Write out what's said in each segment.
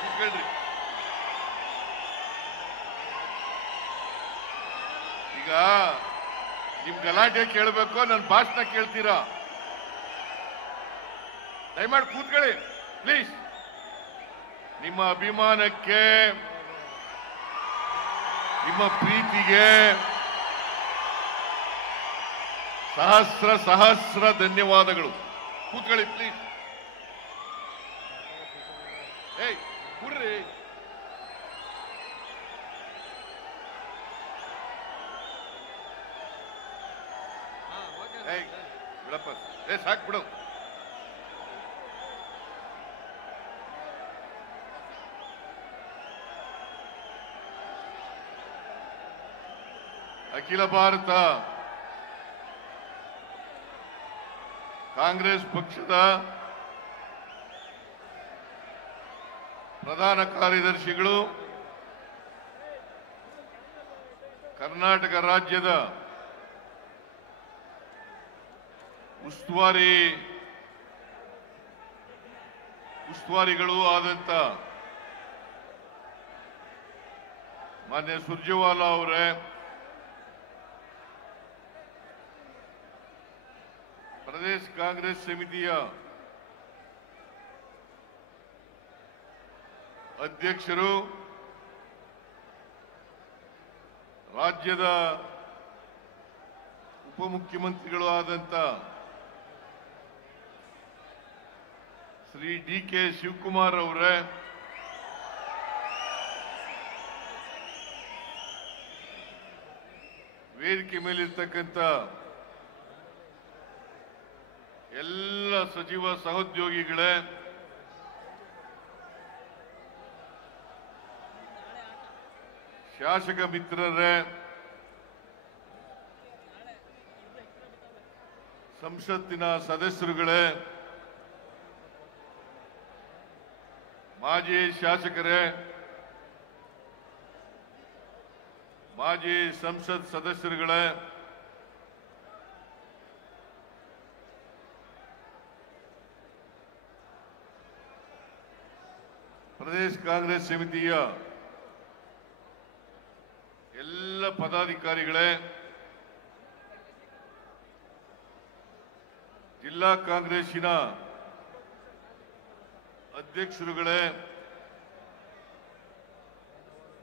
ಕೂತ್ಕೊಳ್ರಿ. ಈಗ ನಿಮ್ ಗಲಾಟೆ ಕೇಳಬೇಕು, ನನ್ನ ಭಾಷಣ ಕೇಳ್ತೀರಾ? ದಯಮಾಡಿ ಕೂತ್ಕೊಳ್ಳಿ ಪ್ಲೀಸ್. ನಿಮ್ಮ ಅಭಿಮಾನಕ್ಕೆ, ನಿಮ್ಮ ಪ್ರೀತಿಗೆ ಸಹಸ್ರ ಸಹಸ್ರ ಧನ್ಯವಾದಗಳು. ಕೂತ್ಕೊಳ್ಳಿ ಪ್ಲೀಸ್. ಏಯ್ ಕೂರ್ರಿ. ಏಯ್ ಬಿಡಪ್ಪ, ಸಾಕು ಬಿಡು. ಅಖಿಲ ಭಾರತ ಕಾಂಗ್ರೆಸ್ ಪಕ್ಷದ ಪ್ರಧಾನ ಕಾರ್ಯದರ್ಶಿಗಳು, ಕರ್ನಾಟಕ ರಾಜ್ಯದ ಉಸ್ತುವಾರಿಗಳು ಆದಂತ ಮಾನ್ಯ ಸುರ್ಜೇವಾಲಾ ಅವರೇ, ಪ್ರದೇಶ ಕಾಂಗ್ರೆಸ್ ಸಮಿತಿಯ ಅಧ್ಯಕ್ಷರು, ರಾಜ್ಯದ ಉಪಮುಖ್ಯಮಂತ್ರಿಗಳು ಆದಂತ ಶ್ರೀ ಡಿ.ಕೆ. ಶಿವಕುಮಾರ್ ಅವರೇ, ವೇದಿಕೆ ಮೇಲಿರ್ತಕ್ಕಂಥ ಎಲ್ಲ ಸಚಿವ ಸಹೋದ್ಯೋಗಿಗಳೇ, ಶಾಸಕ ಮಿತ್ರರೇ, ಸಂಸತ್ತಿನ ಸದಸ್ಯರುಗಳೇ, ಮಾಜಿ ಶಾಸಕರೇ, ಮಾಜಿ ಸಂಸತ್ ಸದಸ್ಯರುಗಳೇ, ಪ್ರದೇಶ ಕಾಂಗ್ರೆಸ್ ಸಮಿತಿಯ ಎಲ್ಲ ಪದಾಧಿಕಾರಿಗಳೇ, ಜಿಲ್ಲಾ ಕಾಂಗ್ರೆಸ್ಸಿನ ಅಧ್ಯಕ್ಷರುಗಳೇ,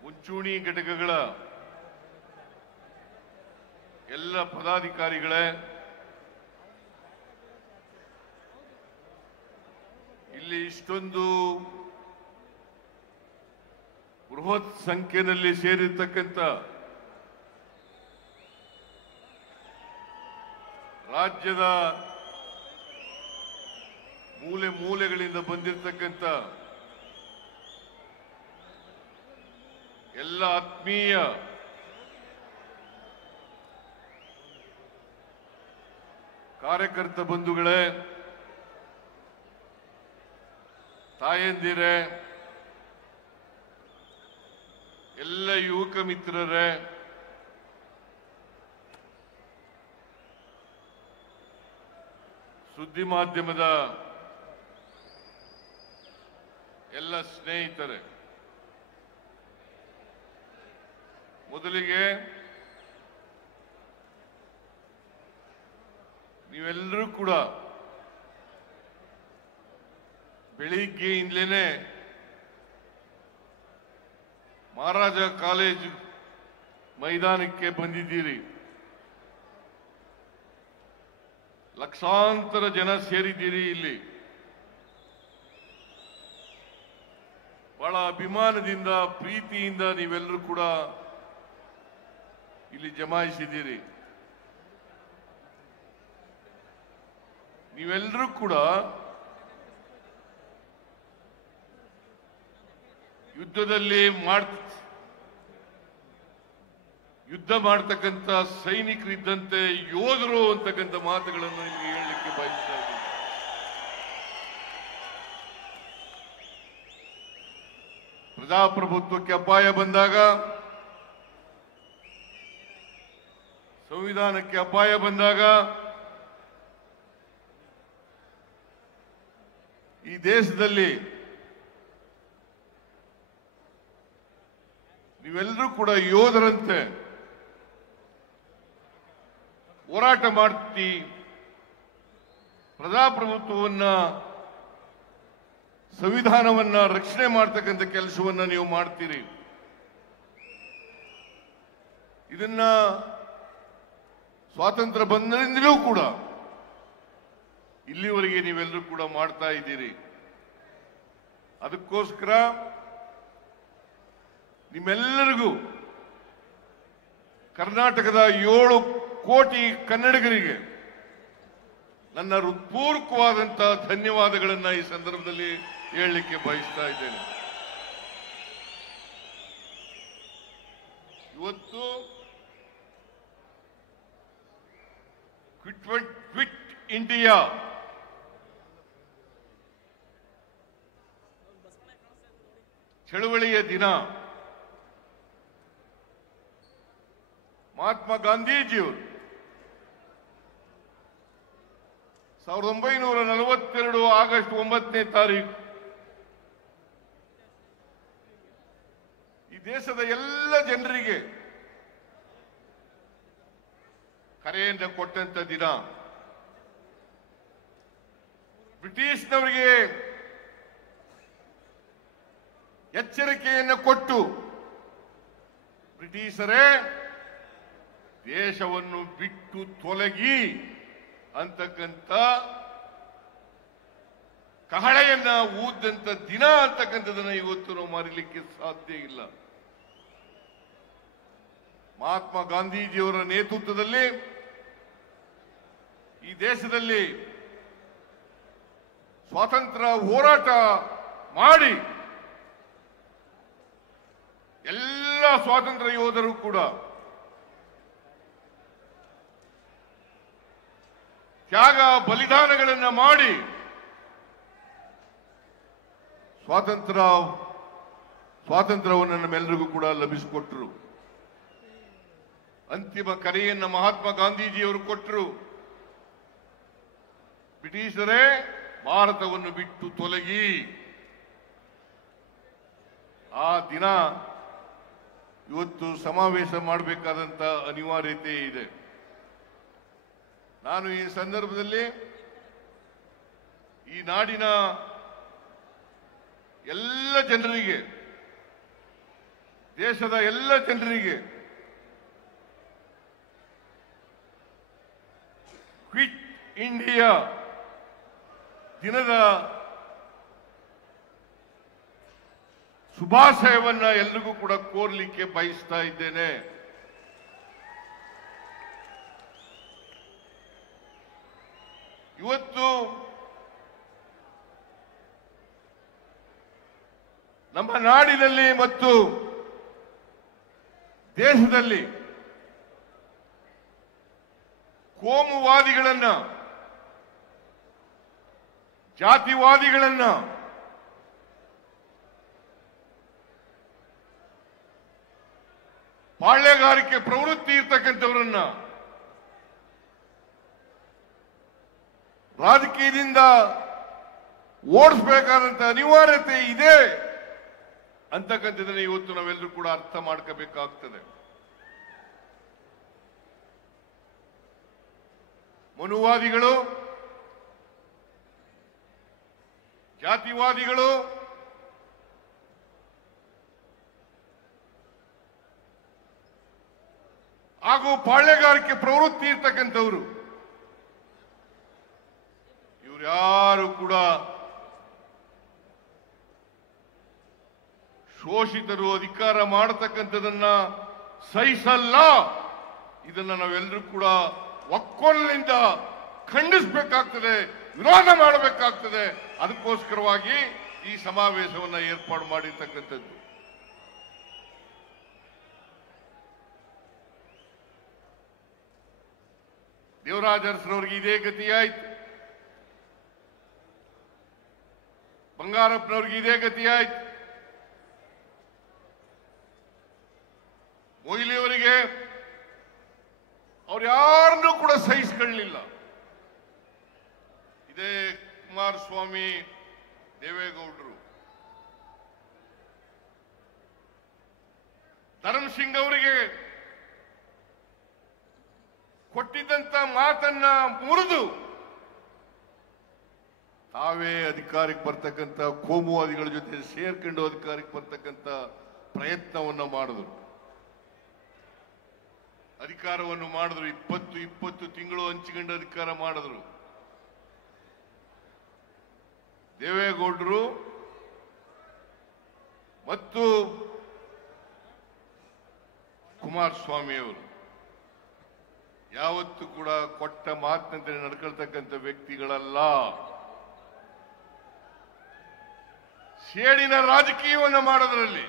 ಮುಂಚೂಣಿ ಘಟಕಗಳ ಎಲ್ಲ ಪದಾಧಿಕಾರಿಗಳೇ, ಇಲ್ಲಿ ಇಷ್ಟೊಂದು ಬೃಹತ್ ಸಂಖ್ಯೆಯಲ್ಲಿ ಸೇರಿರ್ತಕ್ಕಂಥ ರಾಜ್ಯದ ಮೂಲೆ ಮೂಲೆಗಳಿಂದ ಬಂದಿರತಕ್ಕಂಥ ಎಲ್ಲ ಆತ್ಮೀಯ ಕಾರ್ಯಕರ್ತ ಬಂಧುಗಳೇ, ತಾಯಂದಿರೇ, ಎಲ್ಲ ಯುವಕ ಮಿತ್ರರೇ, ಸುದ್ದಿ ಮಾಧ್ಯಮದ ಎಲ್ಲ ಸ್ನೇಹಿತರೆ, ಮೊದಲಿಗೆ ನೀವೆಲ್ಲರೂ ಕೂಡ ಬೆಳಿಗ್ಗೆಯಿಂದಲೇ ಮಹಾರಾಜ ಕಾಲೇಜು ಮೈದಾನಕ್ಕೆ ಬಂದಿದ್ದೀರಿ. ಲಕ್ಷಾಂತರ ಜನ ಸೇರಿದ್ದೀರಿ. ಇಲ್ಲಿ ಬಹಳ ಅಭಿಮಾನದಿಂದ, ಪ್ರೀತಿಯಿಂದ ನೀವೆಲ್ಲರೂ ಕೂಡ ಇಲ್ಲಿ ಜಮಾಯಿಸಿದ್ದೀರಿ. ನೀವೆಲ್ಲರೂ ಕೂಡ ಯುದ್ಧದಲ್ಲಿ ಯುದ್ಧ ಮಾಡ್ತಕ್ಕಂಥ ಸೈನಿಕರಿದ್ದಂತೆ ಯೋಧರು ಅಂತಕ್ಕಂಥ ಮಾತುಗಳನ್ನು ನಿಮಗೆ ಹೇಳಲಿಕ್ಕೆ ಬಯಸ್ತಾ ಇದ್ದೀನಿ. ಪ್ರಜಾಪ್ರಭುತ್ವಕ್ಕೆ ಅಪಾಯ ಬಂದಾಗ, ಸಂವಿಧಾನಕ್ಕೆ ಅಪಾಯ ಬಂದಾಗ ಈ ದೇಶದಲ್ಲಿ ನೀವೆಲ್ಲರೂ ಕೂಡ ಯೋಧರಂತೆ ಹೋರಾಟ ಮಾಡ್ತಿ ಪ್ರಜಾಪ್ರಭುತ್ವವನ್ನ ಸಂವಿಧಾನವನ್ನ ರಕ್ಷಣೆ ಮಾಡ್ತಕ್ಕಂಥ ಕೆಲಸವನ್ನ ನೀವು ಮಾಡ್ತೀರಿ. ಇದನ್ನ ಸ್ವಾತಂತ್ರ್ಯ ಬಂದರಿಂದಲೂ ಕೂಡ ಇಲ್ಲಿವರೆಗೆ ನೀವೆಲ್ಲರೂ ಕೂಡ ಮಾಡ್ತಾ ಇದ್ದೀರಿ. ಅದಕ್ಕೋಸ್ಕರ ನಿಮ್ಮೆಲ್ಲರಿಗೂ ಕರ್ನಾಟಕದ 7 ಕೋಟಿ ಕನ್ನಡಿಗರಿಗೆ ನನ್ನ ಹೃತ್ಪೂರ್ವಕವಾದಂತಹ ಧನ್ಯವಾದಗಳನ್ನ ಈ ಸಂದರ್ಭದಲ್ಲಿ ಹೇಳಲಿಕ್ಕೆ ಬಯಸ್ತಾ ಇದ್ದೇನೆ. ಇವತ್ತು ಕ್ವಿಟ್ ಇಂಡಿಯಾ ಚಳವಳಿಯ ದಿನ. ಮಹಾತ್ಮ ಗಾಂಧೀಜಿಯವರು 1942 ಆಗಸ್ಟ್ 9ನೇ ತಾರೀಕು ಈ ದೇಶದ ಎಲ್ಲ ಜನರಿಗೆ ಕರೆಯಿಂದ ಕೊಟ್ಟಂತ ದಿನ. ಬ್ರಿಟಿಷ್ನವರಿಗೆ ಎಚ್ಚರಿಕೆಯನ್ನು ಕೊಟ್ಟು ಬ್ರಿಟಿಷರೇ ದೇಶವನ್ನು ಬಿಟ್ಟು ತೊಲಗಿ ಅಂತಕ್ಕಂಥ ಕಹಳೆಯನ್ನ ಊದಂತ ದಿನ ಅಂತಕ್ಕಂಥದನ್ನ ಇವತ್ತು ನಾವು ಮರೀಲಿಕ್ಕೆ ಸಾಧ್ಯ ಇಲ್ಲ. ಮಹಾತ್ಮ ಗಾಂಧೀಜಿಯವರ ನೇತೃತ್ವದಲ್ಲಿ ಈ ದೇಶದಲ್ಲಿ ಸ್ವಾತಂತ್ರ್ಯ ಹೋರಾಟ ಮಾಡಿ ಎಲ್ಲ ಸ್ವಾತಂತ್ರ್ಯ ಯೋಧರು ಕೂಡ ತ್ಯಾಗ ಬಲಿದಾನಗಳನ್ನು ಮಾಡಿ ಸ್ವಾತಂತ್ರ್ಯವನ್ನು ನಮ್ಮೆಲ್ಲರಿಗೂ ಕೂಡ ಲಭಿಸಿಕೊಟ್ರು. ಅಂತಿಮ ಕರೆಯನ್ನು ಮಹಾತ್ಮ ಗಾಂಧೀಜಿಯವರು ಕೊಟ್ಟರು. ಬ್ರಿಟಿಷರೇ ಭಾರತವನ್ನು ಬಿಟ್ಟು ತೊಲಗಿ. ಆ ದಿನ ಇವತ್ತು ಸಮಾವೇಶ ಮಾಡಬೇಕಾದಂತ ಅನಿವಾರ್ಯತೆ ಇದೆ. ನಾನು ಈ ಸಂದರ್ಭದಲ್ಲಿ ಈ ನಾಡಿನ ಎಲ್ಲ ಜನರಿಗೆ, ದೇಶದ ಎಲ್ಲ ಜನರಿಗೆ ಕ್ವಿಟ್ ಇಂಡಿಯಾ ದಿನದ ಶುಭಾಶಯವನ್ನ ಎಲ್ರಿಗೂ ಕೂಡ ಕೋರ್ಲಿಕ್ಕೆ ಬಯಸ್ತಾ ಇದ್ದೇನೆ. ಇವತ್ತು ನಮ್ಮ ನಾಡಿನಲ್ಲಿ ಮತ್ತು ದೇಶದಲ್ಲಿ ಕೋಮುವಾದಿಗಳನ್ನ, ಜಾತಿವಾದಿಗಳನ್ನ, ಪಾಳ್ಯಗಾರಿಕೆ ಪ್ರವೃತ್ತಿ ಇರ್ತಕ್ಕಂಥವರನ್ನ ರಾಜಕೀಯದಿಂದ ಓಡಿಸಬೇಕಾದಂತ ಅನಿವಾರ್ಯತೆ ಇದೆ ಅಂತಕ್ಕಂಥದ್ದನ್ನ ಇವತ್ತು ನಾವೆಲ್ಲರೂ ಕೂಡ ಅರ್ಥ ಮಾಡ್ಕೋಬೇಕಾಗ್ತದೆ. ಮನುವಾದಿಗಳು, ಜಾತಿವಾದಿಗಳು ಹಾಗೂ ಪಾಳ್ಯಗಾರಿಕೆ ಪ್ರವೃತ್ತಿ ಇರ್ತಕ್ಕಂಥವ್ರು ಯಾರು ಕೂಡ ಶೋಷಿತರು ಅಧಿಕಾರ ಮಾಡತಕ್ಕಂಥದನ್ನ ಸಹಿಸಲ್ಲ. ಇದನ್ನ ನಾವೆಲ್ಲರೂ ಕೂಡ ಒಕ್ಕೊಲಿನಿಂದ ಖಂಡಿಸಬೇಕಾಗ್ತದೆ, ವಿರೋಧ ಮಾಡಬೇಕಾಗ್ತದೆ. ಅದಕ್ಕೋಸ್ಕರವಾಗಿ ಈ ಸಮಾವೇಶವನ್ನ ಏರ್ಪಾಡು ಮಾಡಿರ್ತಕ್ಕಂಥದ್ದು. ದೇವರಾಜ ಅರಸರವರಿಗೆ ಇದೇ ಗತಿಯಾಯ್ತು, ಬಂಗಾರಪ್ಪನವ್ರಿಗೆ ಇದೇ ಗತಿಯಾಯ್ತು, ಮೊಯ್ಲಿಯವರಿಗೆ ಅವ್ರು ಯಾರನ್ನೂ ಕೂಡ ಸಹಿಸಿಕೊಳ್ಳಲಿಲ್ಲ. ಇದೇ ಕುಮಾರಸ್ವಾಮಿ, ದೇವೇಗೌಡರು ಧರ್ಮಸಿಂಗ್ ಅವರಿಗೆ ಕೊಟ್ಟಿದ್ದಂತ ಮಾತನ್ನ ಮುರಿದು ತಾವೇ ಅಧಿಕಾರಕ್ಕೆ ಬರ್ತಕ್ಕಂಥ ಕೋಮುವಾದಿಗಳ ಜೊತೆ ಸೇರ್ಕೊಂಡು ಅಧಿಕಾರಕ್ಕೆ ಬರ್ತಕ್ಕಂಥ ಪ್ರಯತ್ನವನ್ನ ಮಾಡಿದ್ರು. ಅಧಿಕಾರವನ್ನು ಮಾಡಿದ್ರು. 20 ತಿಂಗಳು ಹಂಚಿಕೊಂಡು ಅಧಿಕಾರ ಮಾಡಿದ್ರು. ದೇವೇಗೌಡರು ಮತ್ತು ಕುಮಾರಸ್ವಾಮಿ ಅವರು ಯಾವತ್ತೂ ಕೂಡ ಕೊಟ್ಟ ಮಾತಿನಂತೆ ನಡ್ಕೊಳ್ತಕ್ಕಂಥ ವ್ಯಕ್ತಿಗಳಲ್ಲ. ಸೇಡಿನ ರಾಜಕೀಯವನ್ನು ಮಾಡೋದರಲ್ಲಿ,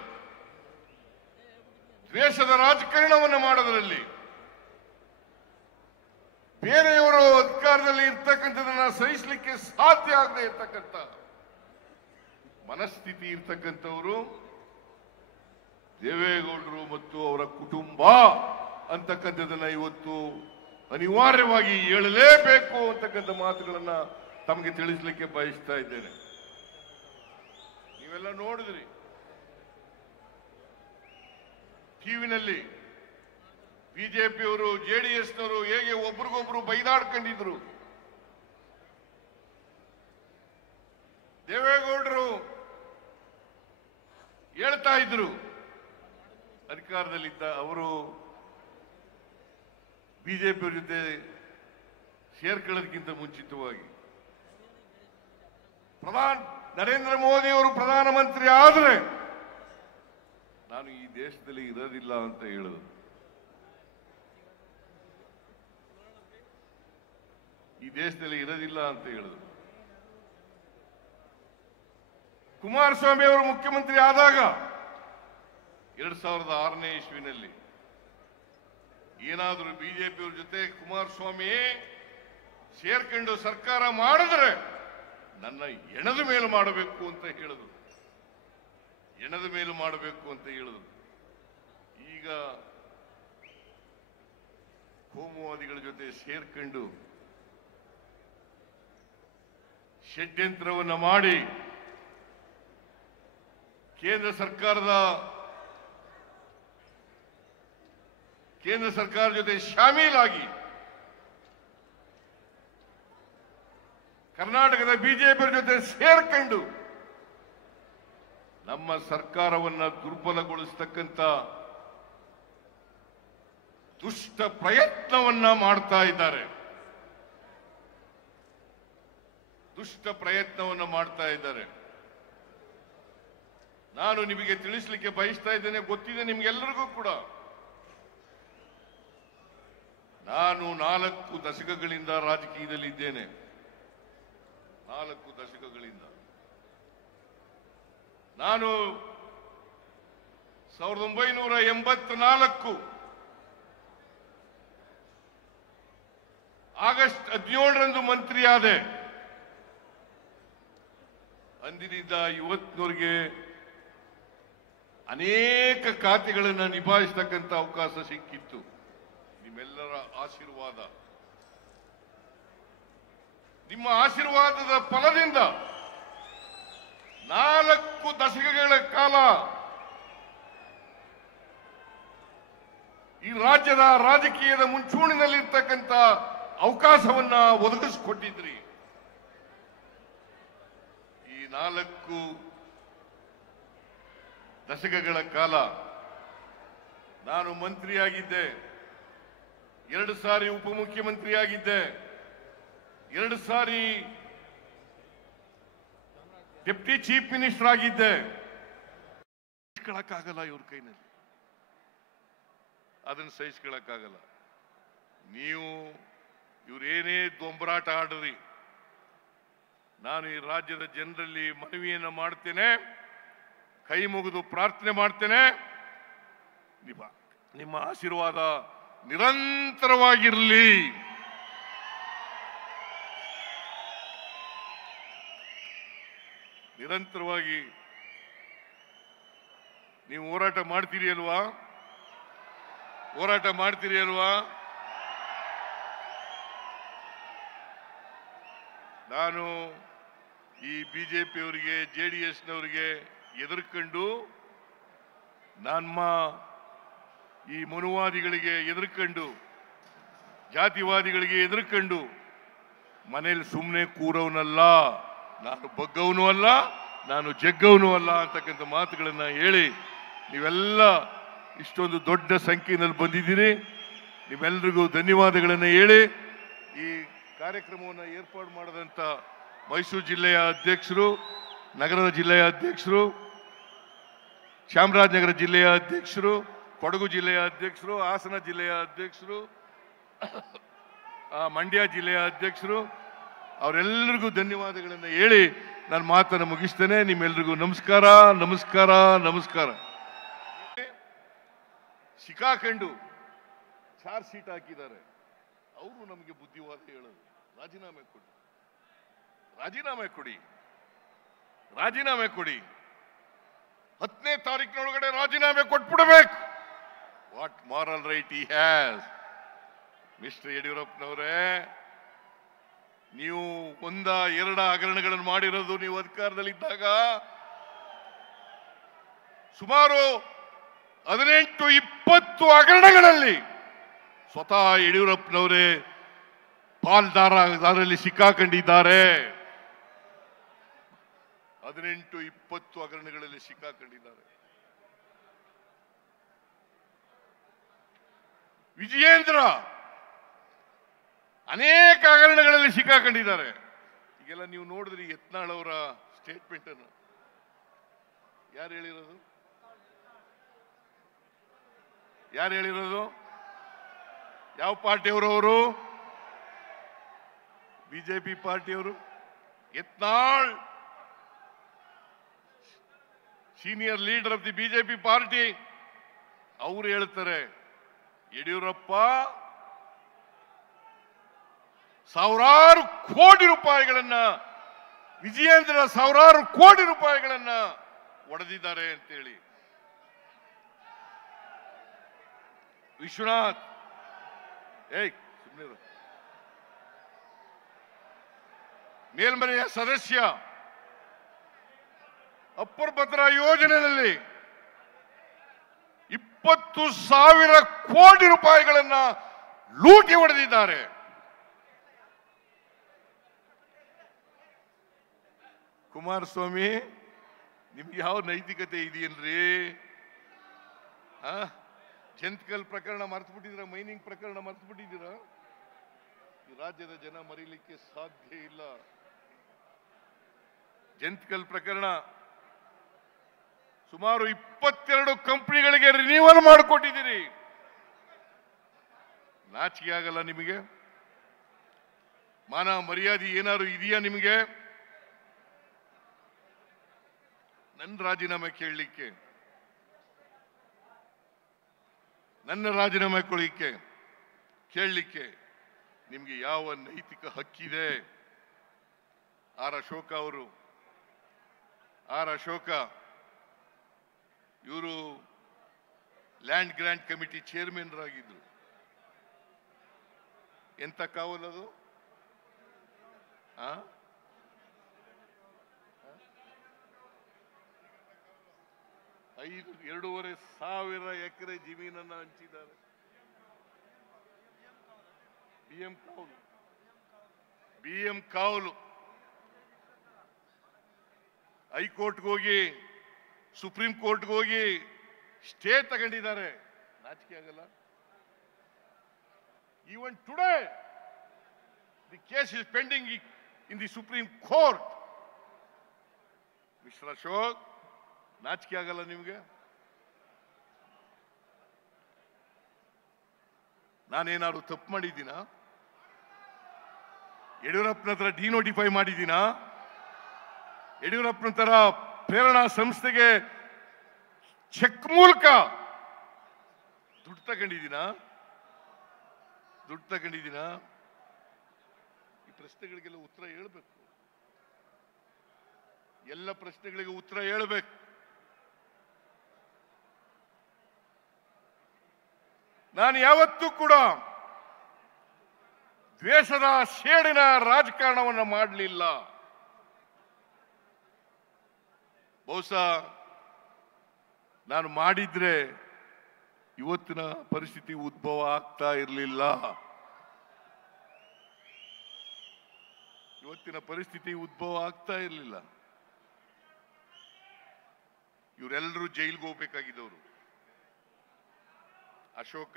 ದ್ವೇಷದ ರಾಜಕಾರಣವನ್ನು ಮಾಡೋದರಲ್ಲಿ, ಬೇರೆಯವರು ಅಧಿಕಾರದಲ್ಲಿ ಇರ್ತಕ್ಕಂಥದನ್ನ ಸಹಿಸಲಿಕ್ಕೆ ಸಾಧ್ಯ ಆಗದೆ ಇರ್ತಕ್ಕಂಥ ಮನಸ್ಥಿತಿ ಇರ್ತಕ್ಕಂಥವರು ದೇವೇಗೌಡರು ಮತ್ತು ಅವರ ಕುಟುಂಬ ಅಂತಕ್ಕಂಥದನ್ನ ಇವತ್ತು ಅನಿವಾರ್ಯವಾಗಿ ಹೇಳಲೇಬೇಕು ಅಂತಕ್ಕಂಥ ಮಾತುಗಳನ್ನ ತಮಗೆ ತಿಳಿಸಲಿಕ್ಕೆ ಬಯಸ್ತಾ ಇದ್ದೇನೆ. ನೀವೆಲ್ಲ ನೋಡಿದ್ರಿ ಟಿವಿನಲ್ಲಿ ಬಿಜೆಪಿಯವರು ಜೆಡಿಎಸ್ನವರು ಹೇಗೆ ಒಬ್ರಿಗೊಬ್ರು ಬೈದಾಡ್ಕೊಂಡಿದ್ರು. ದೇವೇಗೌಡರು ಹೇಳ್ತಾ ಇದ್ರು ಅಧಿಕಾರದಲ್ಲಿದ್ದ ಅವರು ಬಿಜೆಪಿಯವರ ಜೊತೆ ಸೇರ್ಕೊಳ್ಳೋದಕ್ಕಿಂತ ಮುಂಚಿತವಾಗಿ ನರೇಂದ್ರ ಮೋದಿ ಅವರು ಪ್ರಧಾನಮಂತ್ರಿ ಆದರೆ ನಾನು ಈ ದೇಶದಲ್ಲಿ ಇರೋದಿಲ್ಲ ಅಂತ ಹೇಳಿದ್ರು. ಈ ದೇಶದಲ್ಲಿ ಇರೋದಿಲ್ಲ ಅಂತ ಹೇಳಿದ್ರು. ಕುಮಾರಸ್ವಾಮಿ ಅವರು ಮುಖ್ಯಮಂತ್ರಿ ಆದಾಗ 2006ನೇ ಇಸ್ವಿನಲ್ಲಿ ಏನಾದರೂ ಬಿಜೆಪಿಯವ್ರ ಜೊತೆ ಕುಮಾರಸ್ವಾಮಿ ಸೇರ್ಕೊಂಡು ಸರ್ಕಾರ ಮಾಡಿದ್ರೆ ನನ್ನ ಎಣದ ಮೇಲೆ ಮಾಡಬೇಕು ಅಂತ ಹೇಳಿದ್ರು. ಎಣದ ಮೇಲೆ ಮಾಡಬೇಕು ಅಂತ ಹೇಳಿದ್ರು. ಈಗ ಕೋಮುವಾದಿಗಳ ಜೊತೆ ಸೇರ್ಕೊಂಡು ಷಡ್ಯಂತ್ರವನ್ನು ಮಾಡಿ ಕೇಂದ್ರ ಸರ್ಕಾರ ಜೊತೆ ಶಾಮೀಲಾಗಿ ಕರ್ನಾಟಕದ ಬಿಜೆಪಿ ಜೊತೆ ಸೇರ್ಕೊಂಡು ನಮ್ಮ ಸರ್ಕಾರವನ್ನ ದುರ್ಬಲಗೊಳಿಸತಕ್ಕಂಥ ದುಷ್ಟ ಪ್ರಯತ್ನವನ್ನ ಮಾಡ್ತಾ ಇದ್ದಾರೆ. ದುಷ್ಟ ಪ್ರಯತ್ನವನ್ನ ಮಾಡ್ತಾ ಇದ್ದಾರೆ. ನಾನು ನಿಮಗೆ ತಿಳಿಸಲಿಕ್ಕೆ ಬಯಸ್ತಾ ಇದ್ದೇನೆ, ಗೊತ್ತಿದೆ ನಿಮ್ಗೆಲ್ಲರಿಗೂ ಕೂಡ. ನಾನು 4 ದಶಕಗಳಿಂದ ರಾಜಕೀಯದಲ್ಲಿ ಇದ್ದೇನೆ. 4 ದಶಕಗಳಿಂದ ನಾನು 1984 ಆಗಸ್ಟ್ 17ರಂದು ಮಂತ್ರಿಯಾದೆ. ಅಂದಿನಿಂದ ಇವತ್ತಿನವರೆಗೆ ಅನೇಕ ಖಾತೆಗಳನ್ನು ನಿಭಾಯಿಸತಕ್ಕಂಥ ಅವಕಾಶ ಸಿಕ್ಕಿತ್ತು. ನಿಮ್ಮೆಲ್ಲರ ಆಶೀರ್ವಾದ, ನಿಮ್ಮ ಆಶೀರ್ವಾದದ ಫಲದಿಂದ 4 ದಶಕಗಳ ಕಾಲ ಈ ರಾಜ್ಯದ ರಾಜಕೀಯದ ಮುಂಚೂಣಿನಲ್ಲಿರ್ತಕ್ಕಂಥ ಅವಕಾಶವನ್ನ ಒದಗಿಸಿಕೊಟ್ಟಿದ್ರಿ. ಈ 4 ದಶಕಗಳ ಕಾಲ ನಾನು ಮಂತ್ರಿಯಾಗಿದ್ದೆ, 2 ಸಾರಿ ಉಪಮುಖ್ಯಮಂತ್ರಿಯಾಗಿದ್ದೆ, 2 ಸಾರಿ ಡೆಪ್ಟಿ ಚೀಫ್ ಮಿನಿಸ್ಟರ್ ಆಗಿದ್ದೆ. ಸಹಿಸ್ಕೊಳ್ಳಕ್ಕಾಗಲ್ಲ ಇವ್ರ ಕೈನಲ್ಲಿ, ಅದನ್ನು ಸಹಿಸ್ಕೊಳ್ಳಕ್ಕಾಗಲ್ಲ. ನೀವು ಇವ್ರೇನೇ ದೊಂಬರಾಟ ಆಡ್ರಿ, ನಾನು ಈ ರಾಜ್ಯದ ಜನರಲ್ಲಿ ಮನವಿಯನ್ನು ಮಾಡ್ತೇನೆ, ಕೈ ಮುಗಿದು ಪ್ರಾರ್ಥನೆ ಮಾಡ್ತೇನೆ, ನಿಮ್ಮ ಆಶೀರ್ವಾದ ನಿರಂತರವಾಗಿರಲಿ. ನಿರಂತರವಾಗಿ ನೀವು ಹೋರಾಟ ಮಾಡ್ತೀರಿ ಅಲ್ವಾ? ಹೋರಾಟ ಮಾಡ್ತೀರಿ ಅಲ್ವಾ? ನಾನು ಈ ಬಿಜೆಪಿಯವರಿಗೆ, ಜೆಡಿಎಸ್ನವರಿಗೆ ಎದುರ್ಕೊಂಡು ನಮ್ಮ ಈ ಮನುವಾದಿಗಳಿಗೆ ಎದುರ್ಕೊಂಡು, ಜಾತಿವಾದಿಗಳಿಗೆ ಎದುರ್ಕೊಂಡು ಮನೇಲಿ ಸುಮ್ಮನೆ ಕೂರವನಲ್ಲ, ನಾನು ಬಗ್ಗವನು ಅಲ್ಲ, ನಾನು ಜಗ್ಗವನು ಅಲ್ಲ ಅಂತಕ್ಕಂಥ ಮಾತುಗಳನ್ನ ಹೇಳಿ ನೀವೆಲ್ಲ ಇಷ್ಟೊಂದು ದೊಡ್ಡ ಸಂಖ್ಯೆಯಲ್ಲಿ ಬಂದಿದ್ದೀರಿ. ನೀವೆಲ್ಲರಿಗೂ ಧನ್ಯವಾದಗಳನ್ನು ಹೇಳಿ ಈ ಕಾರ್ಯಕ್ರಮವನ್ನು ಏರ್ಪಾಡು ಮಾಡಿದಂಥ ಮೈಸೂರು ಜಿಲ್ಲೆಯ ಅಧ್ಯಕ್ಷರು, ನಗರದ ಜಿಲ್ಲೆಯ ಅಧ್ಯಕ್ಷರು, ಚಾಮರಾಜನಗರ ಜಿಲ್ಲೆಯ ಅಧ್ಯಕ್ಷರು, ಕೊಡಗು ಜಿಲ್ಲೆಯ ಅಧ್ಯಕ್ಷರು, ಹಾಸನ ಜಿಲ್ಲೆಯ ಅಧ್ಯಕ್ಷರು, ಮಂಡ್ಯ ಜಿಲ್ಲೆಯ ಅಧ್ಯಕ್ಷರು, ಅವರೆಲ್ಲರಿಗೂ ಧನ್ಯವಾದಗಳನ್ನು ಹೇಳಿ ನಾನು ಮಾತನ್ನು ಮುಗಿಸ್ತೇನೆ. ನಿಮ್ಮೆಲ್ಲರಿಗೂ ನಮಸ್ಕಾರ, ನಮಸ್ಕಾರ, ನಮಸ್ಕಾರ. ಸಿಕ್ಕಾಕೊಂಡು ಚಾರ್ಜ್ ಶೀಟ್ ಹಾಕಿದ್ದಾರೆ. ಅವರು ನಮಗೆ ಬುದ್ಧಿವಾದ ಹೇಳೋದು, ರಾಜೀನಾಮೆ ಕೊಡಿ, ರಾಜೀನಾಮೆ ಕೊಡಿ, ರಾಜೀನಾಮೆ ಕೊಡಿ, 10ನೇ ತಾರೀಕಿನೊಳಗಡೆ ರಾಜೀನಾಮೆ ಕೊಟ್ಬಿಡಬೇಕು. What moral right he has? Mister ಯಡಿಯೂರಪ್ಪನವರೇ, ನೀವು 1-2 ಹಗರಣಗಳನ್ನು ಮಾಡಿರೋದು ನೀವು ಅಧಿಕಾರದಲ್ಲಿದ್ದಾಗ. ಸುಮಾರು 18-20 ಹಗರಣಗಳಲ್ಲಿ ಸ್ವತಃ ಯಡಿಯೂರಪ್ಪನವರೇ ಪಾಲ್ದಾರರಲ್ಲಿ ಸಿಕ್ಕಾಕೊಂಡಿದ್ದಾರೆ. 18-20 ಹಗರಣಗಳಲ್ಲಿ ಸಿಕ್ಕಾಕೊಂಡಿದ್ದಾರೆ. ವಿಜಯೇಂದ್ರ ಅನೇಕ ಹಗರಣಗಳಲ್ಲಿ ಸಿಕ್ಕಾಕೊಂಡಿದ್ದಾರೆ. ಈಗೆಲ್ಲ ನೀವು ನೋಡಿದ್ರಿ ಯತ್ನಾಳ್ ಅವರ ಸ್ಟೇಟ್ಮೆಂಟ್ ಅನ್ನು. ಯಾರು ಹೇಳಿರೋದು? ಯಾರು ಹೇಳಿರೋದು? ಯಾವ ಪಾರ್ಟಿಯವರು? ಅವರು ಬಿಜೆಪಿ ಪಾರ್ಟಿಯವರು. Yatnal senior leader of the BJP party, ಅವರು ಹೇಳ್ತಾರೆ ಯಡಿಯೂರಪ್ಪ ಸಾವಿರಾರು ಕೋಟಿ ರೂಪಾಯಿಗಳನ್ನ, ವಿಜಯೇಂದ್ರ ಸಾವಿರಾರು ಕೋಟಿ ರೂಪಾಯಿಗಳನ್ನ ಒಡೆದಿದ್ದಾರೆ ಅಂತೇಳಿ. ವಿಶ್ವನಾಥ್ ಸುಮ್ಮನೆ ಮೇಲ್ಮನೆಯ ಸದಸ್ಯ ಅಪ್ಪರ್ ಭದ್ರಾ ಯೋಜನೆಯಲ್ಲಿ 20,000 ಕೋಟಿ ರೂಪಾಯಿಗಳನ್ನ ಲೂಟಿ ಹೊಡೆದಿದ್ದಾರೆ. ಕುಮಾರಸ್ವಾಮಿ, ನಿಮ್ಗೆ ಯಾವ ನೈತಿಕತೆ ಇದೆಯೇನ್ರಿ? ಜಂತ್ಕಲ್ ಪ್ರಕರಣ ಮರ್ತು ಬಿಟ್ಟಿದ್ದೀರಾ? ಮೈನಿಂಗ್ ಪ್ರಕರಣ ಮರ್ತು ಬಿಟ್ಟಿದ್ದೀರಾ? ಈ ರಾಜ್ಯದ ಜನ ಮರೀಲಿಕ್ಕೆ ಸಾಧ್ಯ ಇಲ್ಲ. ಜಂತ್ಕಲ್ ಪ್ರಕರಣ ಸುಮಾರು 22 ಕಂಪನಿಗಳಿಗೆ ರಿನ್ಯೂವಲ್ ಮಾಡಿಕೊಟ್ಟಿದ್ದೀರಿ. ನಾಚಿಕೆ ಆಗಲ್ಲ ನಿಮಗೆ? ಮಾನ ಮರ್ಯಾದೆ ಏನಾದ್ರು ಇದೆಯಾ ನಿಮಗೆ? ನನ್ನ ರಾಜೀನಾಮೆ ಕೇಳಲಿಕ್ಕೆ, ನನ್ನ ರಾಜೀನಾಮೆ ಕೊಡಲಿಕ್ಕೆ, ಕೇಳಲಿಕ್ಕೆ ನಿಮ್ಗೆ ಯಾವ ನೈತಿಕ ಹಕ್ಕಿದೆ? ಆರ್ ಅಶೋಕ ಇವರು ಲ್ಯಾಂಡ್ ಗ್ರಾಂಟ್ ಕಮಿಟಿ ಚೇರ್ಮನ್ ಆಗಿದ್ರು. ಎಂತ ಕಾವಲದು? 2,500 ಎಕರೆ ಜಮೀನನ್ನ ಹಂಚಿದ್ದಾರೆ. BM ಕಾವಲು ಹೈಕೋರ್ಟ್ಗೆ ಹೋಗಿ, ಸುಪ್ರೀಂ ಕೋರ್ಟ್ಗೆ ಹೋಗಿ ಸ್ಟೇ ತಗೊಂಡಿದ್ದಾರೆ. ನಾಚಿಕೆ ಆಗಲ್ಲ? Even today, the case is pending in the Supreme Court. Mr. Ashok, ನಾಚಿಕೆ ಆಗಲ್ಲ ನಿಮಗೆ? ನಾನೇನಾದ್ರು ತಪ್ಪು ಮಾಡಿದ್ದೀನಾ? ಯಡಿಯೂರಪ್ಪನ ಹತ್ರ ಡಿನೋಟಿಫೈ ಮಾಡಿದ್ದೀನಾ? ಯಡಿಯೂರಪ್ಪನ ತರ ಪ್ರೇರಣಾ ಸಂಸ್ಥೆಗೆ ಚೆಕ್ ಮೂಲಕ ದುಡ್ಡು ತಗೊಂಡಿದ್ದೀನಾ? ಈ ಪ್ರಶ್ನೆಗಳಿಗೆಲ್ಲ ಉತ್ತರ ಹೇಳಬೇಕು. ಎಲ್ಲ ಪ್ರಶ್ನೆಗಳಿಗೆ ಉತ್ತರ ಹೇಳಬೇಕು. ನಾನು ಯಾವತ್ತೂ ಕೂಡ ದ್ವೇಷದ ಸೇಡಿನ ರಾಜಕಾರಣವನ್ನು ಮಾಡಲಿಲ್ಲ. ಬಹುಶಃ ನಾನು ಮಾಡಿದ್ರೆ ಇವತ್ತಿನ ಪರಿಸ್ಥಿತಿ ಉದ್ಭವ ಆಗ್ತಾ ಇರಲಿಲ್ಲ. ಇವತ್ತಿನ ಪರಿಸ್ಥಿತಿ ಉದ್ಭವ ಆಗ್ತಾ ಇರಲಿಲ್ಲ. ಇವರೆಲ್ಲರೂ ಜೈಲಿಗೆ ಹೋಗ್ಬೇಕಾಗಿದ್ದವರು. ಅಶೋಕ,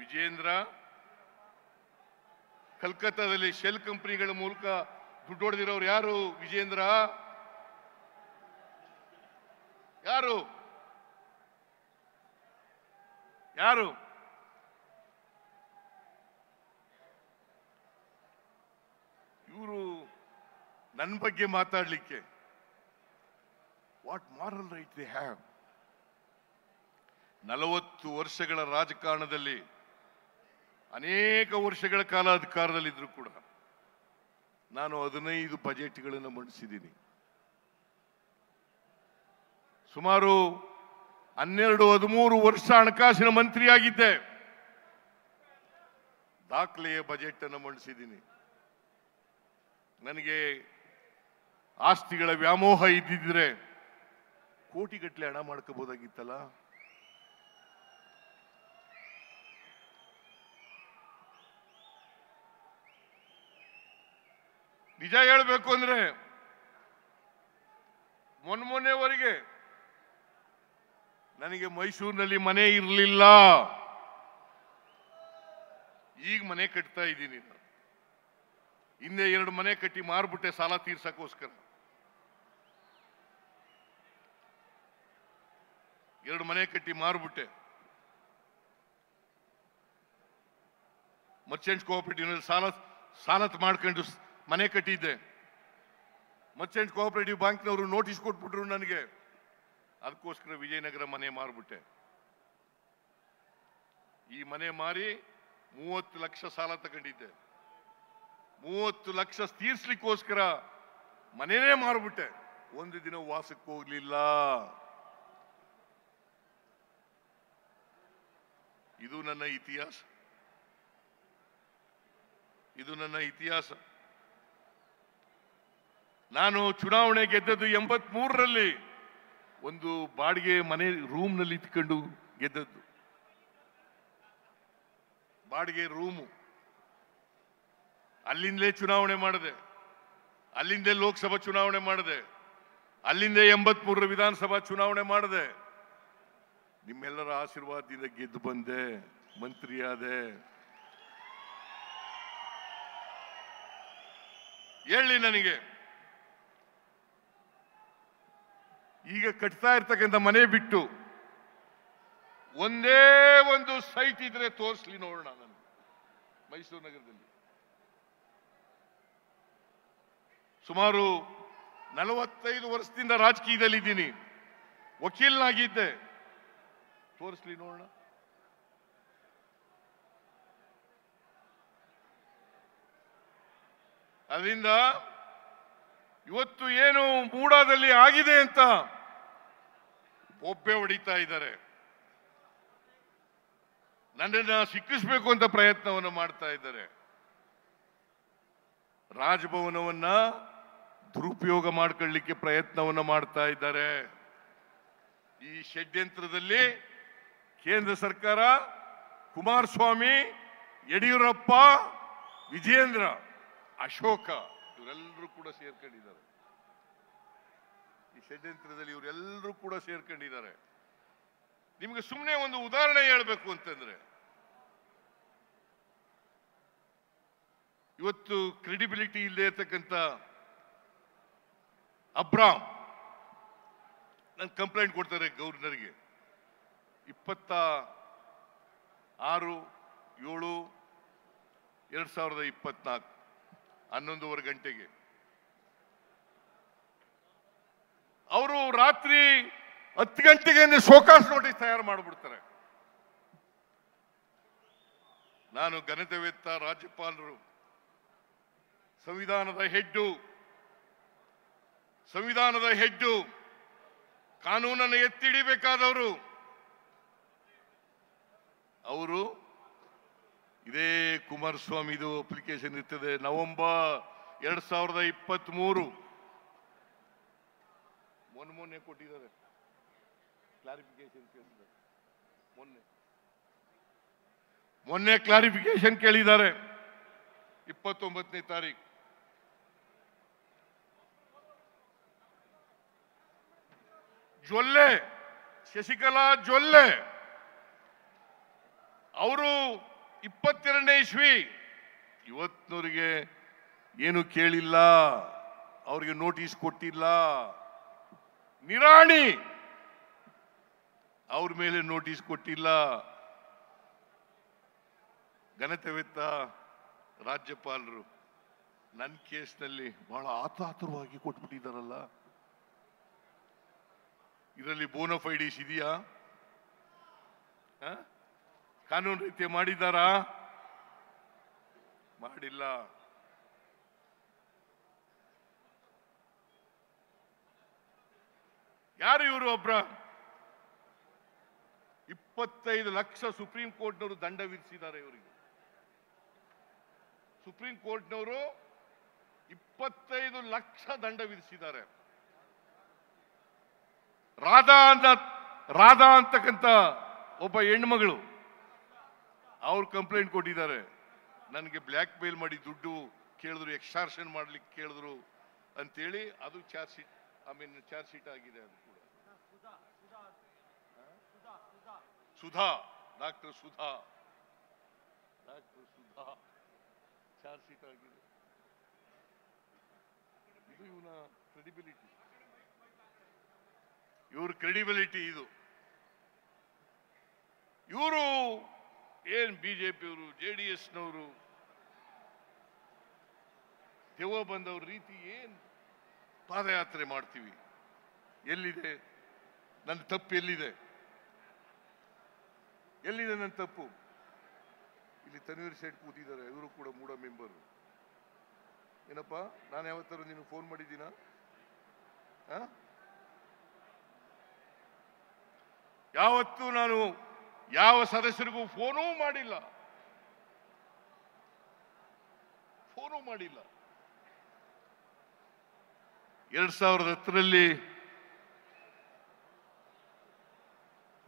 ವಿಜೇಂದ್ರ, ಕಲ್ಕತ್ತಾದಲ್ಲಿ ಶೆಲ್ ಕಂಪನಿಗಳ ಮೂಲಕ ದುಡ್ಡು ಹೊಡೆದಿರೋರು ಯಾರು? ವಿಜೇಂದ್ರ ಯಾರು? ಯಾರು? ಇವರು ನನ್ನ ಬಗ್ಗೆ ಮಾತಾಡ್ಲಿಕ್ಕೆ what moral right they have? 40 ವರ್ಷಗಳ ರಾಜಕಾರಣದಲ್ಲಿ ಅನೇಕ ವರ್ಷಗಳ ಕಾಲ ಅಧಿಕಾರದಲ್ಲಿದ್ರು ಕೂಡ ನಾನು 15 ಬಜೆಟ್ಗಳನ್ನು ಮಂಡಿಸಿದ್ದೀನಿ. ಸುಮಾರು 12-13 ವರ್ಷ ಹಣಕಾಸಿನ ಮಂತ್ರಿಯಾಗಿದ್ದೆ. ದಾಖಲೆಯ ಬಜೆಟ್ ಅನ್ನು ಮಂಡಿಸಿದ್ದೀನಿ. ನನಗೆ ಆಸ್ತಿಗಳ ವ್ಯಾಮೋಹ ಇದ್ದಿದ್ರೆ ಕೋಟಿಗಟ್ಟಲೆ ಹಣ ಮಾಡ್ಕೋಬಹುದಾಗಿತ್ತಲ್ಲ. ನಿಜ ಹೇಳಬೇಕು ಅಂದ್ರೆ ಮೊನ್ನೆವರೆಗೆ ನನಗೆ ಮೈಸೂರಿನಲ್ಲಿ ಮನೆ ಇರಲಿಲ್ಲ. ಈಗ ಮನೆ ಕಟ್ತಾ ಇದ್ದೀನಿ. ಹಿಂದೆ 2 ಮನೆ ಕಟ್ಟಿ ಮಾರ್ಬಿಟ್ಟೆ ಸಾಲ ತೀರ್ಸಕ್ಕೋಸ್ಕರ. 2 ಮನೆ ಕಟ್ಟಿ ಮಾರ್ಬಿಟ್ಟೆ. ಮರ್ಚೆಂಟ್ಸ್ ಕೋಆಪರೇಟಿವ್ ಸಾಲ ಮಾಡ್ಕೊಂಡು ಮನೆ ಕಟ್ಟಿದ್ದೆ. ಮರ್ಚೆಂಟ್ ಕೋಆಪರೇಟಿವ್ ಬ್ಯಾಂಕ್ನವರು ನೋಟಿಸ್ ಕೊಟ್ಬಿಟ್ರು ನನಗೆ. ಅದಕ್ಕೋಸ್ಕರ ವಿಜಯನಗರ ಮನೆ ಮಾರ್ಬಿಟ್ಟೆ. ಈ ಮನೆ ಮಾರಿ 30 ಲಕ್ಷ ಸಾಲ ತಗೊಂಡಿದ್ದೆ. 30 ಲಕ್ಷ ತೀರ್ಸ್ಲಿಕ್ಕೋಸ್ಕರ ಮನೆನೇ ಮಾರ್ಬಿಟ್ಟೆ. ಒಂದು ದಿನ ವಾಸಕ್ಕೆ ಹೋಗ್ಲಿಲ್ಲ. ಇದು ನನ್ನ ಇತಿಹಾಸ. ಇದು ನನ್ನ ಇತಿಹಾಸ. ನಾನು ಚುನಾವಣೆ ಗೆದ್ದದ್ದು 83ರಲ್ಲಿ. ಒಂದು ಬಾಡಿಗೆ ಮನೆ ರೂಮ್ನಲ್ಲಿ ಇಟ್ಕೊಂಡು ಗೆದ್ದದ್ದು. ಬಾಡಿಗೆ ರೂಮು. ಅಲ್ಲಿಂದಲೇ ಚುನಾವಣೆ ಮಾಡಿದೆ. ಅಲ್ಲಿಂದಲೇ ಲೋಕಸಭಾ ಚುನಾವಣೆ ಮಾಡಿದೆ. ಅಲ್ಲಿಂದ 83ರ ವಿಧಾನಸಭಾ ಚುನಾವಣೆ ಮಾಡಿದೆ. ನಿಮ್ಮೆಲ್ಲರ ಆಶೀರ್ವಾದದಿಂದ ಗೆದ್ದು ಬಂದೆ, ಮಂತ್ರಿಯಾದೆ. ಹೇಳಿ ನನಗೆ, ಈಗ ಕಟ್ತಾ ಇರ್ತಕ್ಕಂಥ ಮನೆ ಬಿಟ್ಟು ಒಂದೇ ಒಂದು ಸೈಟ್ ಇದ್ರೆ ತೋರಿಸ್ಲಿ ನೋಡೋಣ. ನಾನು ಮೈಸೂರು ನಗರದಲ್ಲಿ ಸುಮಾರು 45 ವರ್ಷದಿಂದ ರಾಜಕೀಯದಲ್ಲಿ ಇದ್ದೀನಿ. ವಕೀಲನಾಗಿದ್ದೆ. ತೋರಿಸ್ಲಿ ನೋಡೋಣ. ಅದರಿಂದ ಇವತ್ತು ಏನು ಮೂಡಾದಲ್ಲಿ ಆಗಿದೆ ಅಂತ ಒಬ್ಬೆ ಹೊಡಿತಾ ಇದ್ದಾರೆ. ನನ್ನನ್ನು ಸಿಕ್ಕಿಸ್ಬೇಕು ಅಂತ ಪ್ರಯತ್ನವನ್ನು ಮಾಡ್ತಾ ಇದ್ದಾರೆ. ರಾಜಭವನವನ್ನ ದುರುಪಯೋಗ ಮಾಡ್ಕೊಳ್ಳಿಕ್ಕೆ ಪ್ರಯತ್ನವನ್ನು ಮಾಡ್ತಾ ಇದ್ದಾರೆ. ಈ ಷಡ್ಯಂತ್ರದಲ್ಲಿ ಕೇಂದ್ರ ಸರ್ಕಾರ, ಕುಮಾರಸ್ವಾಮಿ, ಯಡಿಯೂರಪ್ಪ, ವಿಜೇಂದ್ರ, ಅಶೋಕ ಇವರೆಲ್ಲರೂ ಕೂಡ ಸೇರ್ಕೊಂಡಿದ್ದಾರೆ. ಈ ಷಡ್ಯಂತ್ರದಲ್ಲಿ ಇವರೆಲ್ಲರೂ ಕೂಡ ಸೇರ್ಕೊಂಡಿದ್ದಾರೆ. ನಿಮಗೆ ಸುಮ್ಮನೆ ಒಂದು ಉದಾಹರಣೆ ಹೇಳಬೇಕು ಅಂತಂದ್ರೆ, ಇವತ್ತು ಕ್ರೆಡಿಬಿಲಿಟಿ ಇಲ್ಲದೆ ಇರ್ತಕ್ಕಂಥ ಅಬ್ರಾಮ್ ನನ್ ಕಂಪ್ಲೇಂಟ್ ಕೊಡ್ತಾರೆ ಗವರ್ನರ್ಗೆ. 26/7/2024 11:15 ಗಂಟೆಗೆ ಅವರು ರಾತ್ರಿ 10 ಗಂಟೆಗೆ ಶೋಕಾಸ್ ನೋಟಿಸ್ ತಯಾರು ಮಾಡಿಬಿಡ್ತಾರೆ. ನಾನು ಘನತೆವೆತ್ತ ರಾಜ್ಯಪಾಲರು, ಸಂವಿಧಾನದ ಹೆಡ್ಡು, ಕಾನೂನನ್ನು ಎತ್ತಿಡಿಬೇಕಾದವರು ಅವರು. ಇದೇ ಕುಮಾರಸ್ವಾಮಿದು ಅಪ್ಲಿಕೇಶನ್ ಇರ್ತದೆ. ನವೆಂಬರ್ 2023 ಮೊನ್ನೆ ಕೊಟ್ಟಿದ್ದಾರೆ ಕ್ಲಾರಿಫಿಕೇಶನ್ ಕೇಳಿದ್ರೆ. ಮೊನ್ನೆ ಕ್ಲಾರಿಫಿಕೇಶನ್ ಕೇಳಿದ್ದಾರೆ 29ನೇ ತಾರೀಕು. ಜೊಲ್ಲೆ ಶಶಿಕಲಾ ಜೊಲ್ಲೆ ಅವರು 22ನೇ ಇಸ್ವಿ ಇವತ್ತಿನವರಿಗೆ ಏನು ಕೇಳಿಲ್ಲ, ಅವರಿಗೆ ನೋಟಿಸ್ ಕೊಟ್ಟಿಲ್ಲ. ನಿರಾಣಿ ಅವ್ರ ಮೇಲೆ ನೋಟಿಸ್ ಕೊಟ್ಟಿಲ್ಲ. ಘನತೆವೆತ್ತ ರಾಜ್ಯಪಾಲರು ನನ್ನ ಕೇಸ್ನಲ್ಲಿ ಬಹಳ ಆತುರವಾಗಿ ಕೊಟ್ಬಿಟ್ಟಿದ್ದಾರಲ್ಲ. ಇದರಲ್ಲಿ ಬೋನಫೈಡೀಸ್ ಇದೆಯಾ? ಕಾನೂನು ರೀತಿ ಮಾಡಿದ್ದಾರಾ? ಮಾಡಿಲ್ಲ. ಯಾರು ಇವರು? ಒಬ್ರ 25 ಲಕ್ಷ ಸುಪ್ರೀಂ ಕೋರ್ಟ್ನವರು ದಂಡ ವಿಧಿಸಿದ್ದಾರೆ ಇವರಿಗೆ. ಸುಪ್ರೀಂ ಕೋರ್ಟ್ನವರು 25 ಲಕ್ಷ ದಂಡ ವಿಧಿಸಿದ್ದಾರೆ. ರಾಧಾ ಅಂತಕ್ಕಂಥ ಒಬ್ಬ ಹೆಣ್ಮಗಳು ಅವ್ರು ಕಂಪ್ಲೇಂಟ್ ಕೊಟ್ಟಿದ್ದಾರೆ. ನನಗೆ ಬ್ಲ್ಯಾಕ್ ಮೇಲ್ ಮಾಡಿ ದುಡ್ಡು ಕೇಳಿದ್ರು, ಎಕ್ಸ್ಟಾರ್ಷನ್ ಮಾಡ್ಲಿಕ್ಕೆ ಕೇಳಿದ್ರು ಅಂತೇಳಿ. ಅದು ಚಾರ್ಜ್ ಶೀಟ್ ಆಗಿದೆ. ಅದು ಕೂಡ ಡಾಕ್ಟರ್ ಸುಧಾ ಚಾರ್ಜ್ ಶೀಟ್ ಆಗಿದೆ. ಇದು ಇವನ ಕ್ರೆಡಿಬಿಲಿಟಿ, ಇವ್ರ ಕ್ರೆಡಿಬಿಲಿಟಿ ಇದು. ಇವರು ಏನ್ ಬಿಜೆಪಿಯವರು, JDSನವರು ದೆವ್ವ ಬಂದವ್ರ ರೀತಿ ಏನ್ ಪಾದಯಾತ್ರೆ ಮಾಡ್ತೀವಿ. ಎಲ್ಲಿದೆ ನನ್ನ ತಪ್ಪು? ಎಲ್ಲಿದೆ ನನ್ನ ತಪ್ಪು? ಇಲ್ಲಿ ತನ್ವೀರ್ ಸೇಠ್ ಕೂತಿದ್ದಾರೆ, ಇವರು ಕೂಡ ಮೂಡ ಮೆಂಬರ್. ಏನಪ್ಪ, ನಾನು ಯಾವತ್ತಾರು ನೀನು ಫೋನ್ ಮಾಡಿದ್ದೀನ? ಯಾವತ್ತೂ ನಾನು ಯಾವ ಸದಸ್ಯರಿಗೂ ಫೋನೂ ಮಾಡಿಲ್ಲ. 2010ರಲ್ಲಿ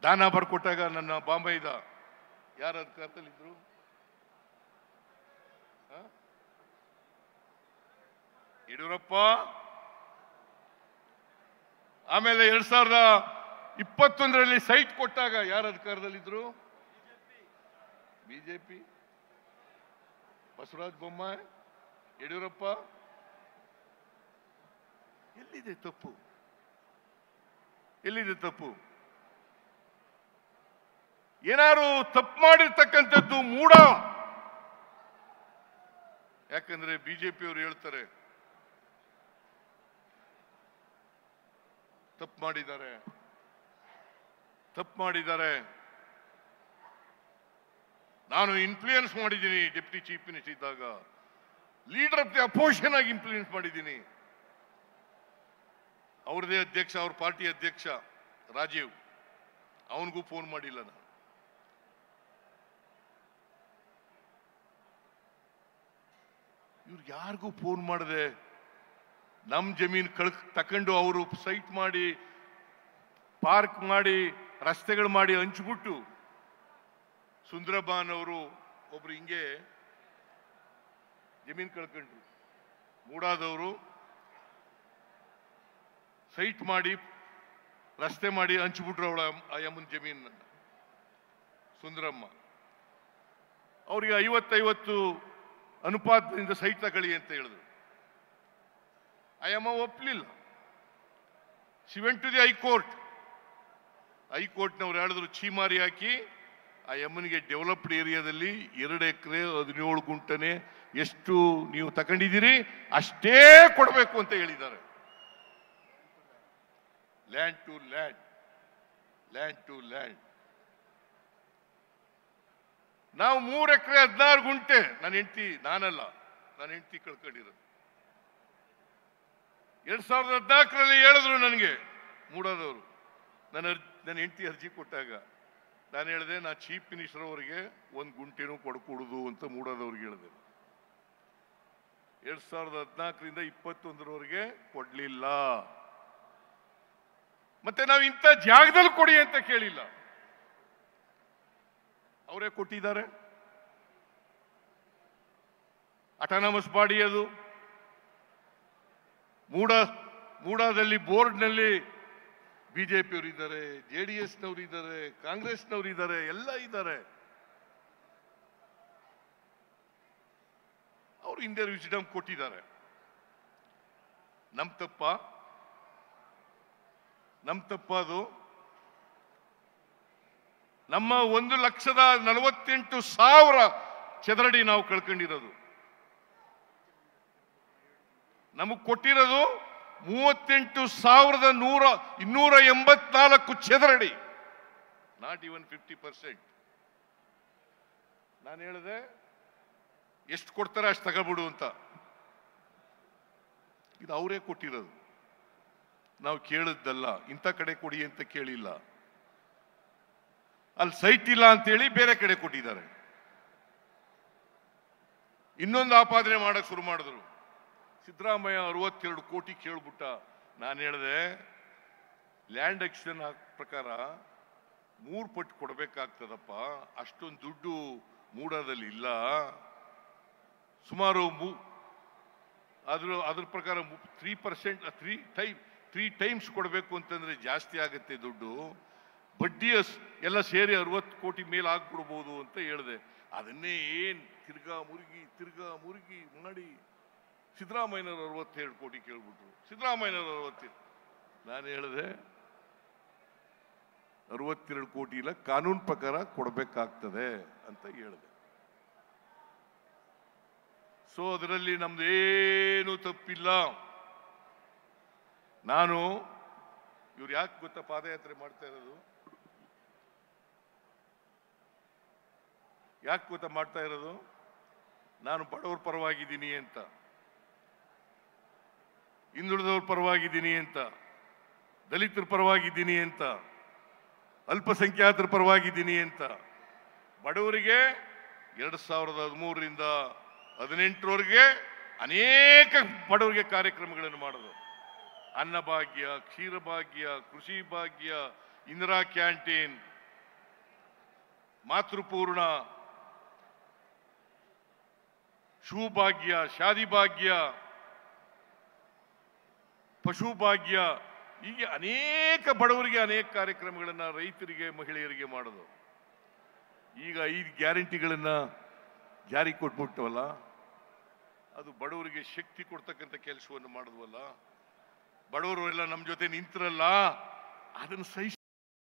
ದಾನ ಬರ್ಕೊಟ್ಟಾಗ ನನ್ನ ಬಾಂಬೆದ ಯಾರ ಅಧಿಕಾರದಲ್ಲಿದ್ರು? ಯಡಿಯೂರಪ್ಪ. ಆಮೇಲೆ 2021ರಲ್ಲಿ ಸೈಟ್ ಕೊಟ್ಟಾಗ ಯಾರ ಅಧಿಕಾರದಲ್ಲಿದ್ರು? ಬಿಜೆಪಿ. ಬಸವರಾಜ ಬೊಮ್ಮಾಯಿ, ಯಡಿಯೂರಪ್ಪ. ಎಲ್ಲಿದೆ ತಪ್ಪು? ಎಲ್ಲಿದೆ ತಪ್ಪು? ಏನಾರು ತಪ್ಪು ಮಾಡಿರ್ತಕ್ಕಂಥದ್ದು ಮೂಢ. ಯಾಕಂದ್ರೆ ಬಿಜೆಪಿಯವರು ಹೇಳ್ತಾರೆ ತಪ್ಪು ಮಾಡಿದ್ದಾರೆ. ನಾನು ಇನ್ಫ್ಲೂಯೆನ್ಸ್ ಮಾಡಿದ್ದೀನಿ. ಡೆಪ್ಟಿ ಚೀಫ್ ಮಿನಿಸ್ಟರ್ ಇದ್ದಾಗ ಲೀಡರ್ ಆಫ್ ದಿ ಅಪೋಸಿಷನ್ ಆಗಿ ಇನ್ಫ್ಲೂಯೆನ್ಸ್ ಮಾಡಿದ್ದೀನಿ. ಅವ್ರದೇ ಅಧ್ಯಕ್ಷ, ಅವ್ರ ಪಾರ್ಟಿ ಅಧ್ಯಕ್ಷ ರಾಜೀವ್, ಅವನಿಗೂ ಫೋನ್ ಮಾಡಿಲ್ಲ ನಾನು. ಇವ್ರು ಯಾರಿಗೂ ಫೋನ್ ಮಾಡದೆ ನಮ್ ಜಮೀನ್ ತಕೊಂಡು ಅವರು ಸೈಟ್ ಮಾಡಿ, ಪಾರ್ಕ್ ಮಾಡಿ, ರಸ್ತೆಗಳು ಮಾಡಿ ಹಂಚ್ಬಿಟ್ಟು, ಸುಂದರಬಾನ್ ಅವರು ಒಬ್ರು ಹಿಂಗೆ ಜಮೀನ್ ಕಳ್ಕೊಂಡ್ರು. ಮೂಡಾದವರು ಸೈಟ್ ಮಾಡಿ, ರಸ್ತೆ ಮಾಡಿ ಹಂಚ್ಬಿಟ್ರು ಅವಳ ಅಯ್ಯಮ್ಮನ ಜಮೀನ್. ಸುಂದರಮ್ಮ ಅವ್ರಿಗೆ 50-50 ಅನುಪಾತದಿಂದ ಸೈಟ್ ತಗೊಳ್ಳಿ ಅಂತ ಹೇಳಿದ್ರು. ಅಯ್ಯಮ್ಮ ಒಪ್ಪಲಿಲ್ಲ. ಶಿ ವೆಂಟ್ ಟು ದಿ ಹೈಕೋರ್ಟ್ನವ್ರು ಹೇಳಿದ್ರು ಚೀಮಾರಿ ಹಾಕಿ ಆ ಯಮ್ಮನಿಗೆ ಡೆವಲಪ್ಡ್ ಏರಿಯಾದಲ್ಲಿ 2 ಎಕರೆ 17 ಗುಂಟನೆ ಎಷ್ಟು ನೀವು ತಗೊಂಡಿದ್ದೀರಿ ಅಷ್ಟೇ ಕೊಡಬೇಕು ಅಂತ ಹೇಳಿದ್ದಾರೆ. Land to land. ನಾವು 3 ಎಕರೆ 16 ಗುಂಟೆ, ನನ್ನ ಹೆಂಡತಿ, ನಾನಲ್ಲ, ನನ್ನ ಹೆಂಡತಿ ಕಳ್ಕೊಂಡಿರೋದು. 2014ರಲ್ಲಿ ಹೇಳಿದ್ರು ನನಗೆ ಮೂಡಾದವರು. ನನ್ನ ಹೆಂಡತಿ ಅರ್ಜಿ ಕೊಟ್ಟಾಗ ನಾನು ಹೇಳಿದೆ, ನಾ ಚೀಫ್ ಮಿನಿಸ್ಟರ್ ಅವರಿಗೆ 1 ಗುಂಟೆನೂ ಕೊಡಕೂಡುದು ಅಂತ ಮೂಡಾದವ್ರಿಗೆ ಹೇಳಿದೆ. 2014ರಿಂದ 2021ರವರೆಗೆ ಕೊಡ್ಲಿಲ್ಲ. ಮತ್ತೆ ನಾವು ಇಂಥ ಜಾಗದಲ್ಲಿ ಕೊಡಿ ಅಂತ ಕೇಳಿಲ್ಲ. ಅವರೇ ಕೊಟ್ಟಿದ್ದಾರೆ. ಅಟಾನಮಸ್ ಬಾಡಿ ಅದು. ಮೂಡಾದಲ್ಲಿ ಬೋರ್ಡ್ನಲ್ಲಿ ಬಿಜೆಪಿಯವರು ಇದ್ದಾರೆ, ಜೆಡಿಎಸ್ನವರು ಇದ್ದಾರೆ, ಕಾಂಗ್ರೆಸ್ನವರು ಇದ್ದಾರೆ, ಎಲ್ಲ ಇದ್ದಾರೆ. ಅವರು ಇಂಡಿಯಾ ವಿಸ್ಡಮ್ ಕೊಟ್ಟಿದ್ದಾರೆ. ನಮ್ ತಪ್ಪ ಅದು. ನಮ್ಮ 1,48,000 ಚದರಡಿ ನಾವು ಕಳ್ಕೊಂಡಿರೋದು. ನಮಗ್ ಕೊಟ್ಟಿರೋದು 38,284 ಚದರಡಿ, ನಾಟ್ ಇವನ್ 50%. ನಾನು ಹೇಳಿದೆ ಎಷ್ಟು ಕೊಡ್ತಾರೆ ಅಷ್ಟು ತಗೊಬಿಡು ಅಂತ. ಇದು ಅವರೇ ಕೊಟ್ಟಿರೋದು, ನಾವು ಕೇಳಿದ್ದಲ್ಲ. ಇಂಥ ಕಡೆ ಕೊಡಿ ಅಂತ ಕೇಳಿಲ್ಲ. ಅಲ್ಲಿ ಸೈಟ್ ಇಲ್ಲ ಅಂತೇಳಿ ಬೇರೆ ಕಡೆ ಕೊಟ್ಟಿದ್ದಾರೆ. ಇನ್ನೊಂದು ಆಪಾದನೆ ಮಾಡಕ್ ಶುರು ಮಾಡಿದ್ರು. ಸಿದ್ದರಾಮಯ್ಯ 62 ಕೋಟಿ ಕೇಳ್ಬಿಟ್ಟ. ನಾನು ಹೇಳಿದೆ ಲ್ಯಾಂಡ್ ಎಕ್ಸ್ಚೇಂಜ್ ಪ್ರಕಾರ 3 ಪಟ್ಟು ಕೊಡಬೇಕಾಗ್ತದಪ್ಪ, ಅಷ್ಟೊಂದು ದುಡ್ಡು ಮೂಡಾದಲ್ಲಿ ಇಲ್ಲ. ಸುಮಾರು ಅದ್ರ ಪ್ರಕಾರ 3% 3 ಟೈಮ್ಸ್ ಕೊಡಬೇಕು ಅಂತಂದ್ರೆ ಜಾಸ್ತಿ ಆಗುತ್ತೆ ದುಡ್ಡು. ಬಡ್ಡಿ ಎಲ್ಲ ಸೇರಿ 60 ಕೋಟಿ ಮೇಲೆ ಆಗ್ಬಿಡ್ಬೋದು ಅಂತ ಹೇಳಿದೆ. ಅದನ್ನೇ ತಿರ್ಗಾ ಮುರುಗಿ ಮಾಡಿ ಸಿದ್ದರಾಮಯ್ಯನವರು 62 ಕೋಟಿ ಕೇಳ್ಬಿಟ್ರು. ಸಿದ್ದರಾಮಯ್ಯನವರು 60. ನಾನು ಹೇಳಿದೆ 62 ಕೋಟಿ ಇಲ್ಲ, ಕಾನೂನು ಪ್ರಕಾರ ಕೊಡಬೇಕಾಗ್ತದೆ ಅಂತ ಹೇಳಿದೆ. ಸೊ ಅದರಲ್ಲಿ ನಮ್ದೇನು ತಪ್ಪಿಲ್ಲ. ನಾನು ಇವ್ರು ಯಾಕೆ ಗೊತ್ತಾ ಪಾದಯಾತ್ರೆ ಮಾಡ್ತಾ ಇರೋದು? ಯಾಕೆ ಗೊತ್ತಾ ಮಾಡ್ತಾ ಇರೋದು? ನಾನು ಬಡವರ ಪರವಾಗಿದ್ದೀನಿ ಅಂತ, ಹಿಂದುಳಿದವ್ರ ಪರವಾಗಿದ್ದೀನಿ ಅಂತ, ದಲಿತರ ಪರವಾಗಿದ್ದೀನಿ ಅಂತ, ಅಲ್ಪಸಂಖ್ಯಾತರ ಪರವಾಗಿದ್ದೀನಿ ಅಂತ. ಬಡವರಿಗೆ 2013ರಿಂದ 2018ರವರೆಗೆ ಅನೇಕ ಬಡವರಿಗೆ ಕಾರ್ಯಕ್ರಮಗಳನ್ನು ಮಾಡೋದು. ಅನ್ನಭಾಗ್ಯ, ಕ್ಷೀರಭಾಗ್ಯ, ಕೃಷಿ ಭಾಗ್ಯ, ಇಂದಿರಾ ಕ್ಯಾಂಟೀನ್, ಮಾತೃಪೂರ್ಣ, ಶಿವಭಾಗ್ಯ, ಶಾದಿ ಭಾಗ್ಯ, ಪಶುಭಾಗ್ಯ, ಹೀಗೆ ಅನೇಕ ಬಡವರಿಗೆ ಅನೇಕ ಕಾರ್ಯಕ್ರಮಗಳನ್ನ, ರೈತರಿಗೆ, ಮಹಿಳೆಯರಿಗೆ ಮಾಡೋದು. ಈಗ 5 ಗ್ಯಾರಂಟಿಗಳನ್ನ ಜಾರಿ ಕೊಟ್ಬಿಟ್ಟವಲ್ಲ, ಅದು ಬಡವರಿಗೆ ಶಕ್ತಿ ಕೊಡ್ತಕ್ಕಂಥ ಕೆಲಸವನ್ನು ಮಾಡಿದ್ವಲ್ಲ. ಬಡವರು ಎಲ್ಲ ನಮ್ಮ ಜೊತೆ ನಿಂತಿರಲ್ಲ, ಅದನ್ನು